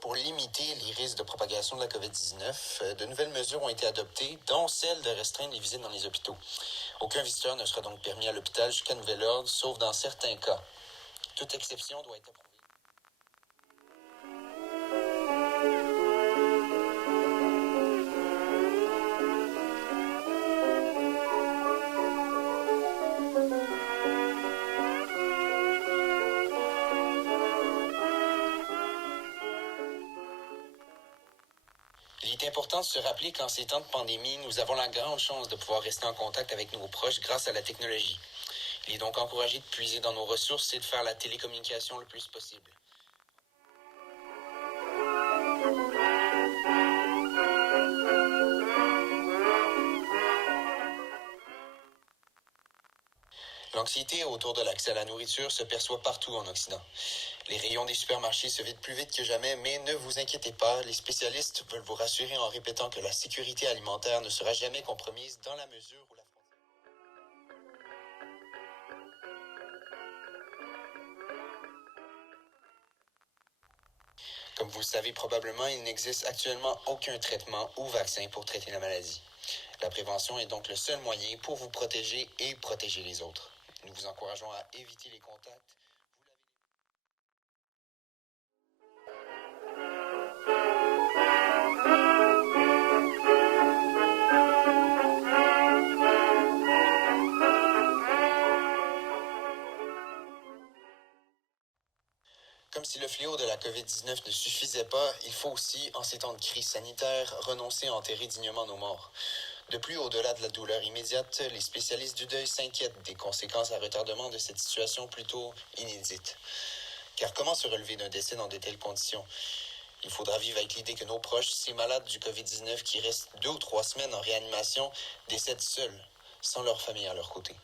pour limiter les risques de propagation de la COVID-19, de nouvelles mesures ont été adoptées, dont celle de restreindre les visites dans les hôpitaux. Aucun visiteur ne sera donc permis à l'hôpital jusqu'à nouvel ordre, sauf dans certains cas. Toute exception doit être approuvée. Il est important de se rappeler qu'en ces temps de pandémie, nous avons la grande chance de pouvoir rester en contact avec nos proches grâce à la technologie. Il est donc encouragé de puiser dans nos ressources et de faire la télécommunication le plus possible. L'anxiété autour de l'accès à la nourriture se perçoit partout en Occident. Les rayons des supermarchés se vident plus vite que jamais, mais ne vous inquiétez pas, les spécialistes veulent vous rassurer en répétant que la sécurité alimentaire ne sera jamais compromise dans la mesure où la Comme vous le savez probablement, il n'existe actuellement aucun traitement ou vaccin pour traiter la maladie. La prévention est donc le seul moyen pour vous protéger et protéger les autres. Nous vous encourageons à éviter les contacts. Comme si le fléau de la COVID-19 ne suffisait pas, il faut aussi, en ces temps de crise sanitaire, renoncer à enterrer dignement nos morts. De plus, au-delà de la douleur immédiate, les spécialistes du deuil s'inquiètent des conséquences à retardement de cette situation plutôt inédite. Car comment se relever d'un décès dans de telles conditions? Il faudra vivre avec l'idée que nos proches, ces malades du COVID-19 qui restent 2 ou 3 semaines en réanimation, décèdent seuls, sans leur famille à leur côté.